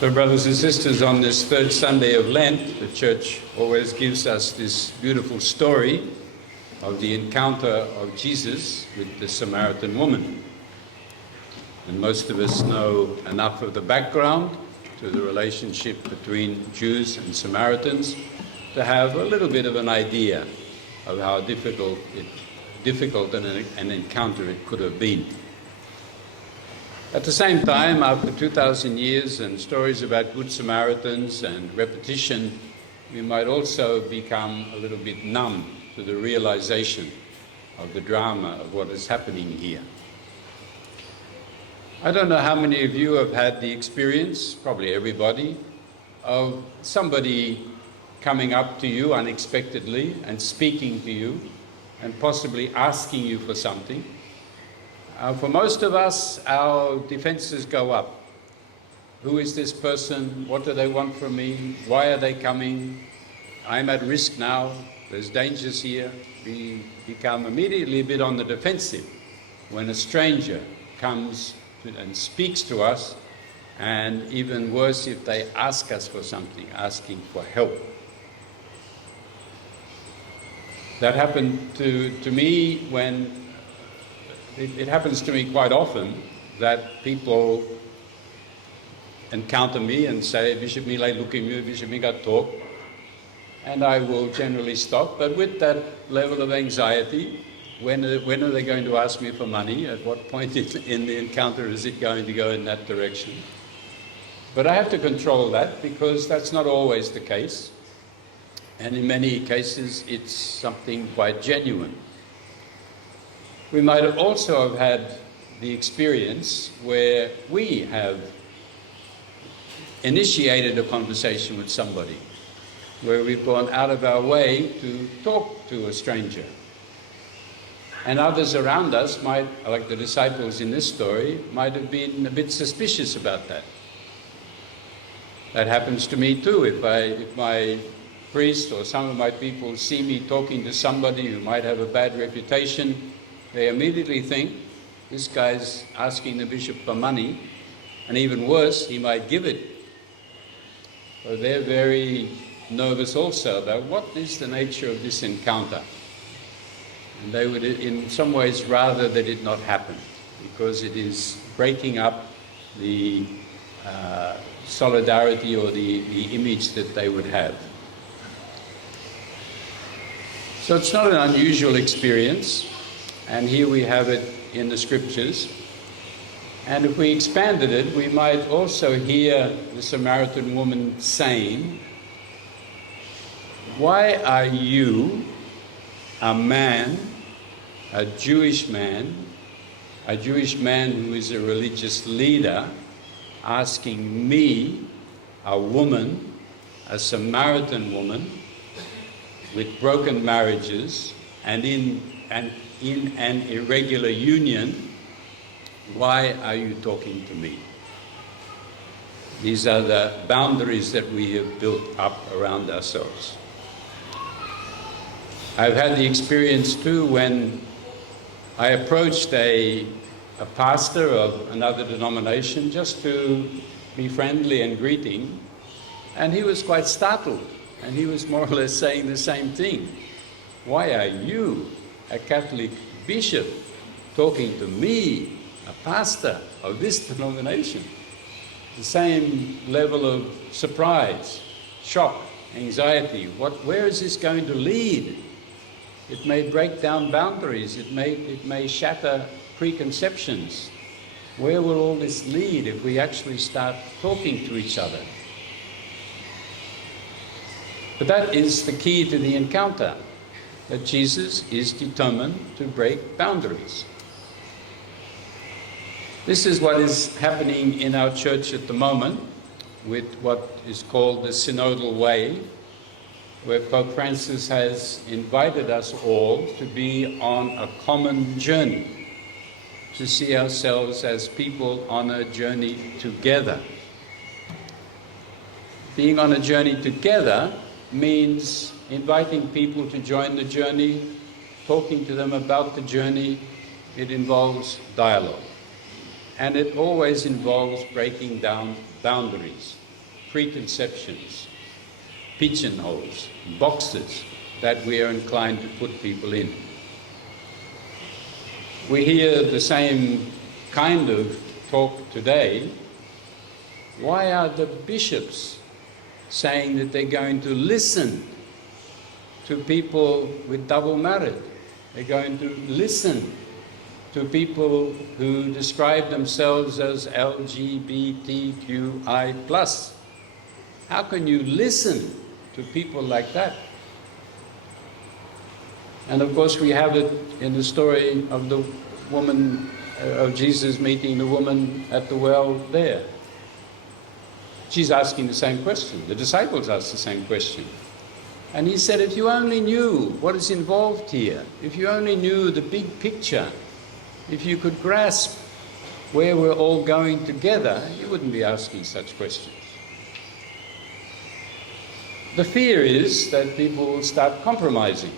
So, brothers and sisters, on this third Sunday of Lent, the Church always gives us this beautiful story of the encounter of Jesus with the Samaritan woman. And most of us know enough of the background to the relationship between Jews and Samaritans to have a little bit of an idea of how difficult an encounter it could have been. At the same time, after 2,000 years and stories about Good Samaritans and repetition, we might also become a little bit numb to the realization of the drama of what is happening here. I don't know how many of you have had the experience, probably everybody, of somebody coming up to you unexpectedly and speaking to you and possibly asking you for something. For most of us, our defenses go up. Who is this person? What do they want from me? Why are they coming? I'm at risk now. There's dangers here. We become immediately a bit on the defensive when a stranger comes and speaks to us, and even worse if they ask us for something, asking for help. That happened to me when it happens to me quite often that people encounter me and say, Bishop Milay, look at me, Bishop Milay, talk. And I will generally stop, but with that level of anxiety, when are they going to ask me for money? At what point in the encounter is it going to go in that direction? But I have to control that because that's not always the case. And in many cases, it's something quite genuine. We might also have had the experience where we have initiated a conversation with somebody, where we've gone out of our way to talk to a stranger. And others around us might, like the disciples in this story, might have been a bit suspicious about that. That happens to me too. If my priest or some of my people see me talking to somebody who might have a bad reputation, they immediately think, this guy's asking the bishop for money, and even worse, he might give it. So they're very nervous also about what is the nature of this encounter. And they would, in some ways, rather that it not happen, because it is breaking up the solidarity or the image that they would have. So it's not an unusual experience. And here we have it in the scriptures. And if we expanded it, we might also hear the Samaritan woman saying, why are you, a man, a Jewish man who is a religious leader, asking me, a woman, a Samaritan woman, with broken marriages and in an irregular union, why are you talking to me? These are the boundaries that we have built up around ourselves. I've had the experience too when I approached a pastor of another denomination just to be friendly and greeting, and he was quite startled, and he was more or less saying the same thing. Why are you, a Catholic bishop, talking to me, a pastor of this denomination? The same level of surprise, shock, anxiety. Where is this going to lead? It may break down boundaries. It may shatter preconceptions. Where will all this lead if we actually start talking to each other? But that is the key to the encounter, that Jesus is determined to break boundaries. This is what is happening in our church at the moment with what is called the Synodal Way, where Pope Francis has invited us all to be on a common journey, to see ourselves as people on a journey together. Being on a journey together means inviting people to join the journey, talking to them about the journey. It involves dialogue. And it always involves breaking down boundaries. preconceptions, pigeonholes, boxes that we are inclined to put people in. We hear the same kind of talk today. Why are the bishops saying that they're going to listen to people with double marriage? They're going to listen to people who describe themselves as LGBTQI+. How can you listen to people like that? And of course we have it in the story of the woman, of Jesus meeting the woman at the well there. She's asking the same question. The disciples asked the same question. And he said, if you only knew what is involved here, if you only knew the big picture, if you could grasp where we're all going together, you wouldn't be asking such questions. The fear is that people will start compromising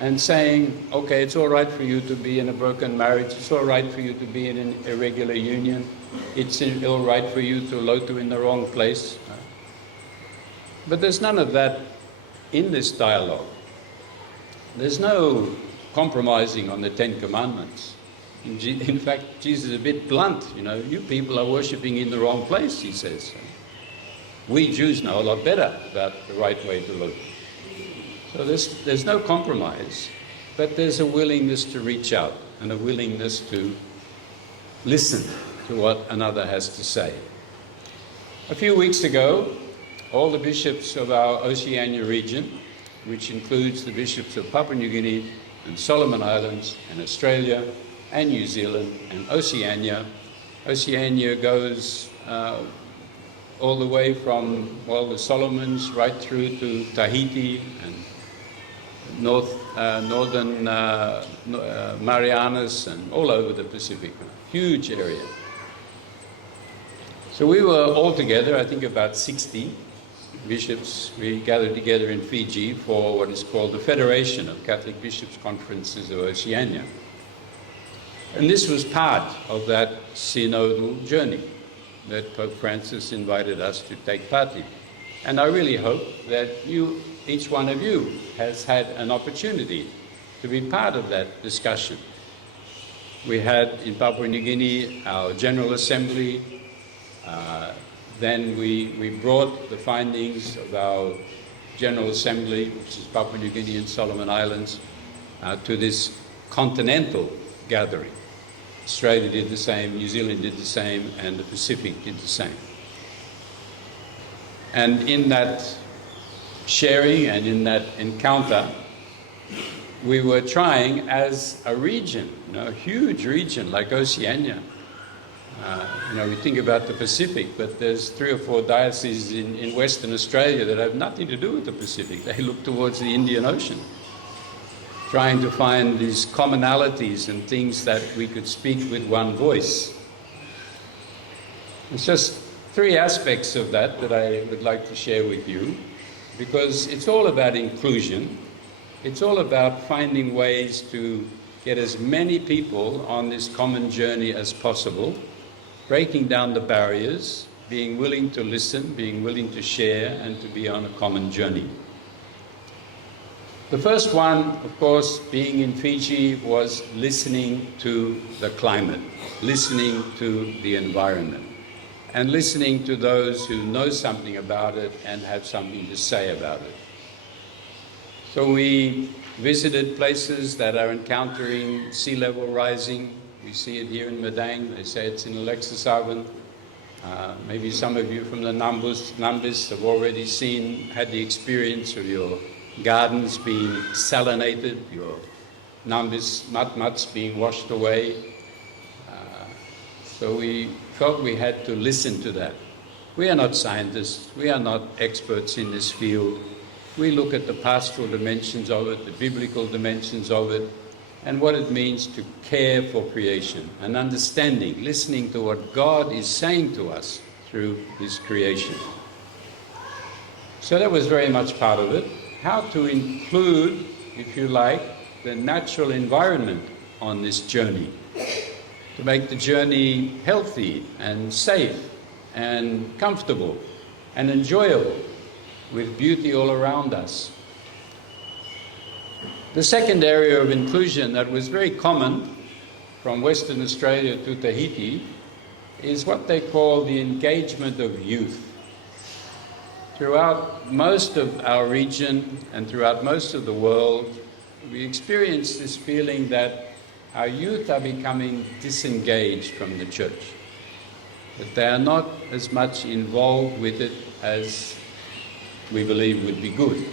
and saying, okay, it's all right for you to be in a broken marriage, it's all right for you to be in an irregular union, it's all right for you to lotu in the wrong place. But there's none of that in this dialogue. There's no compromising on the Ten Commandments. In fact, Jesus is a bit blunt, you people are worshipping in the wrong place, he says. We Jews know a lot better about the right way to look. So there's no compromise, but there's a willingness to reach out and a willingness to listen to what another has to say. A few weeks ago, all the bishops of our Oceania region, which includes the bishops of Papua New Guinea and Solomon Islands and Australia and New Zealand and Oceania. Oceania goes all the way from, the Solomons right through to Tahiti and northern Marianas and all over the Pacific. Huge area. So we were all together, I think about 60 bishops. We gathered together in Fiji for what is called the Federation of Catholic Bishops' Conferences of Oceania. And this was part of that synodal journey that Pope Francis invited us to take part in. And I really hope that each one of you has had an opportunity to be part of that discussion. We had in Papua New Guinea our General Assembly. Then we brought the findings of our General Assembly, which is Papua New Guinea and Solomon Islands, to this continental gathering. Australia did the same, New Zealand did the same, and the Pacific did the same. And in that sharing and in that encounter, we were trying as a region, a huge region like Oceania. We think about the Pacific, but there's 3 or 4 dioceses in Western Australia that have nothing to do with the Pacific. They look towards the Indian Ocean, trying to find these commonalities and things that we could speak with one voice. It's just 3 aspects of that I would like to share with you, because it's all about inclusion. It's all about finding ways to get as many people on this common journey as possible, breaking down the barriers, being willing to listen, being willing to share, and to be on a common journey. The first one, of course, being in Fiji, was listening to the climate, listening to the environment, and listening to those who know something about it and have something to say about it. So we visited places that are encountering sea level rising. We see it here in Madang. They say it's in Alexishaven. Maybe some of you from the Numbis have already had the experience of your gardens being salinated, your Numbis mud-muds being washed away. So we felt we had to listen to that. We are not scientists. We are not experts in this field. We look at the pastoral dimensions of it, the biblical dimensions of it, and what it means to care for creation, and understanding, listening to what God is saying to us through His creation. So that was very much part of it. How to include, if you like, the natural environment on this journey, to make the journey healthy and safe and comfortable and enjoyable, with beauty all around us. The second area of inclusion that was very common from Western Australia to Tahiti is what they call the engagement of youth. Throughout most of our region and throughout most of the world, we experience this feeling that our youth are becoming disengaged from the church, that they are not as much involved with it as we believe would be good.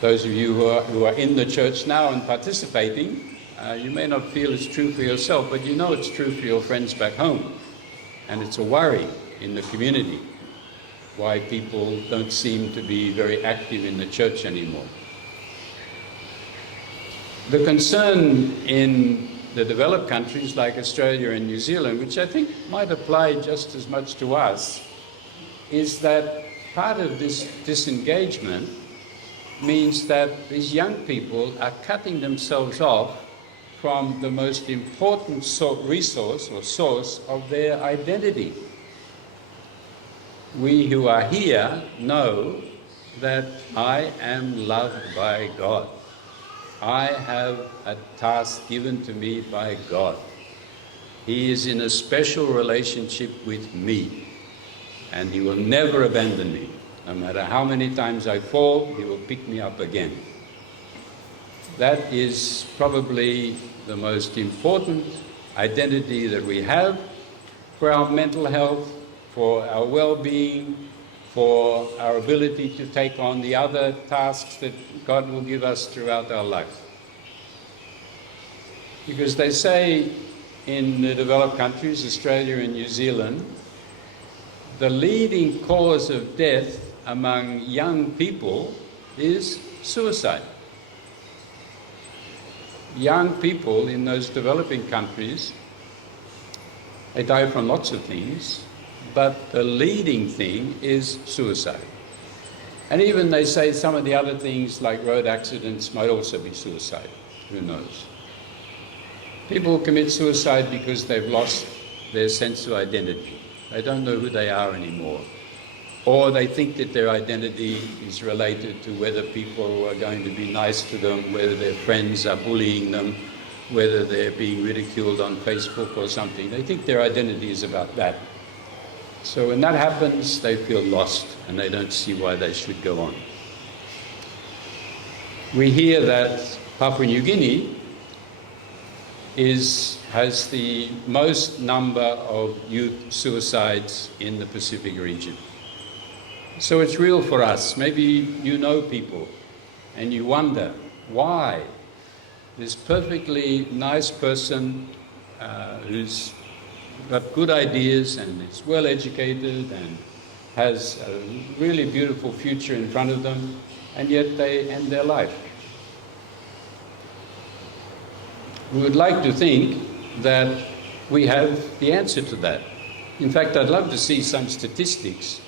Those of you who are in the church now and participating, you may not feel it's true for yourself, but you know it's true for your friends back home. And it's a worry in the community why people don't seem to be very active in the church anymore. The concern in the developed countries like Australia and New Zealand, which I think might apply just as much to us, is that part of this disengagement means that these young people are cutting themselves off from the most important resource or source of their identity. We who are here know that I am loved by God. I have a task given to me by God. He is in a special relationship with me, and He will never abandon me. No matter how many times I fall, He will pick me up again. That is probably the most important identity that we have for our mental health, for our well-being, for our ability to take on the other tasks that God will give us throughout our life. Because they say in the developed countries, Australia and New Zealand, the leading cause of death among young people is suicide. Young people in those developing countries, they die from lots of things, but the leading thing is suicide. And even they say some of the other things like road accidents might also be suicide. Who knows? People commit suicide because they've lost their sense of identity. They don't know who they are anymore. Or they think that their identity is related to whether people are going to be nice to them, whether their friends are bullying them, whether they're being ridiculed on Facebook or something. They think their identity is about that. So when that happens, they feel lost and they don't see why they should go on. We hear that Papua New Guinea has the most number of youth suicides in the Pacific region. So it's real for us. Maybe you know people and you wonder why this perfectly nice person who's got good ideas and is well educated and has a really beautiful future in front of them, and yet they end their life. We would like to think that we have the answer to that. In fact, I'd love to see some statistics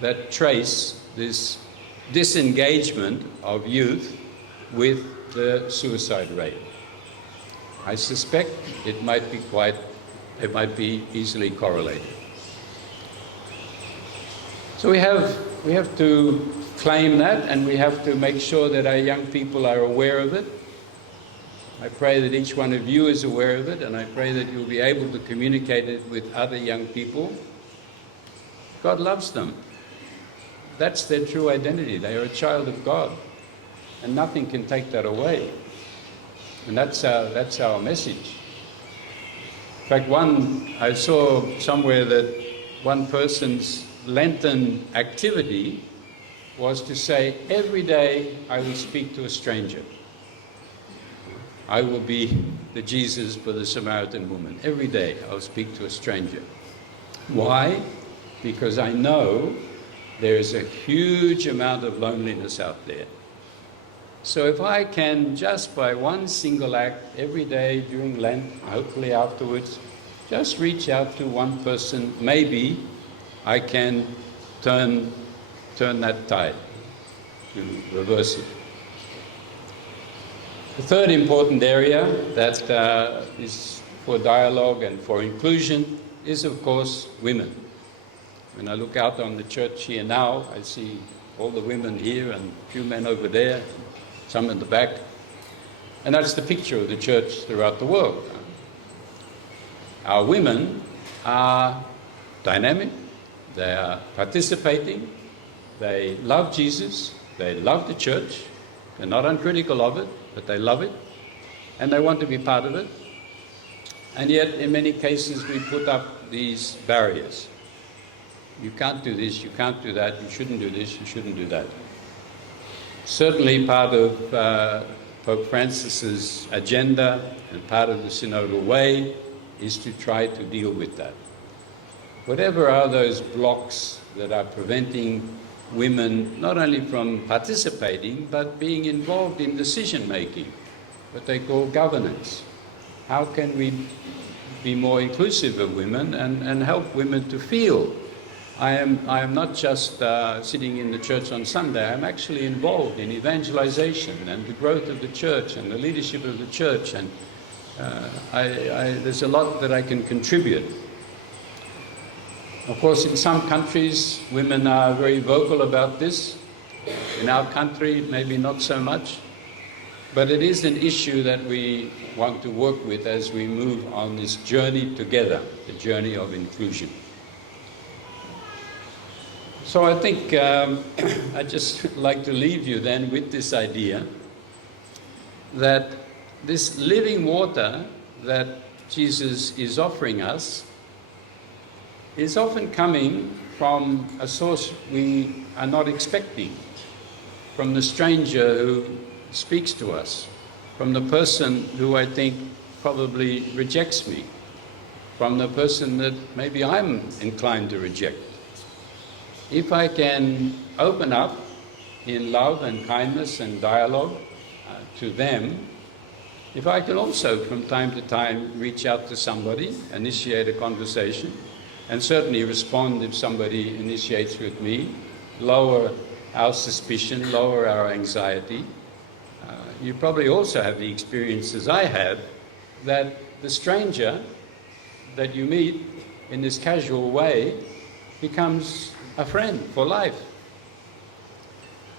that trace this disengagement of youth with the suicide rate. I suspect it might be easily correlated. So we have to claim that, and we have to make sure that our young people are aware of it. I pray that each one of you is aware of it, and I pray that you'll be able to communicate it with other young people. God loves them. That's their true identity. They are a child of God, and nothing can take that away. And that's our message. In fact, I saw somewhere that one person's Lenten activity was to say, every day I will speak to a stranger. I will be the Jesus for the Samaritan woman. Every day I'll speak to a stranger. Why? Because I know there is a huge amount of loneliness out there. So if I can, just by one single act every day during Lent, hopefully afterwards, just reach out to one person, maybe I can turn that tide, to reverse it. The third important area that is for dialogue and for inclusion is, of course, women. When I look out on the church here now, I see all the women here and a few men over there, some in the back. And that's the picture of the church throughout the world. Our women are dynamic, they are participating, they love Jesus, they love the church, they're not uncritical of it, but they love it, and they want to be part of it. And yet, in many cases, we put up these barriers. You can't do this, you can't do that, you shouldn't do this, you shouldn't do that. Certainly part of Pope Francis's agenda and part of the synodal way is to try to deal with that. Whatever are those blocks that are preventing women not only from participating, but being involved in decision-making, what they call governance. How can we be more inclusive of women and help women to feel I am not just sitting in the church on Sunday, I'm actually involved in evangelization and the growth of the church and the leadership of the church, and there's a lot that I can contribute. Of course, in some countries, women are very vocal about this. In our country, maybe not so much. But it is an issue that we want to work with as we move on this journey together, the journey of inclusion. So I think I'd just like to leave you then with this idea that this living water that Jesus is offering us is often coming from a source we are not expecting, from the stranger who speaks to us, from the person who I think probably rejects me, from the person that maybe I'm inclined to reject. If I can open up in love and kindness and dialogue to them, if I can also from time to time reach out to somebody, initiate a conversation, and certainly respond if somebody initiates with me, lower our suspicion, lower our anxiety. You probably also have the experiences I have that the stranger that you meet in this casual way becomes a friend for life.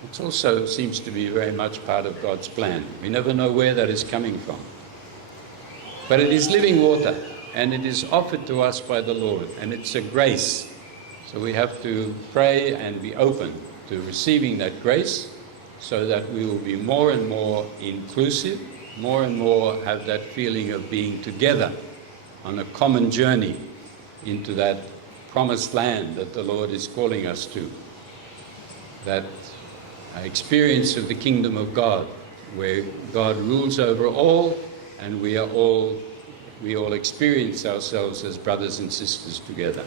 It also seems to be very much part of God's plan. We never know where that is coming from. But it is living water, and it is offered to us by the Lord, and it's a grace. So we have to pray and be open to receiving that grace so that we will be more and more inclusive, more and more have that feeling of being together on a common journey into that promised land that the Lord is calling us to. That experience of the kingdom of God, where God rules over all, and we all experience ourselves as brothers and sisters together.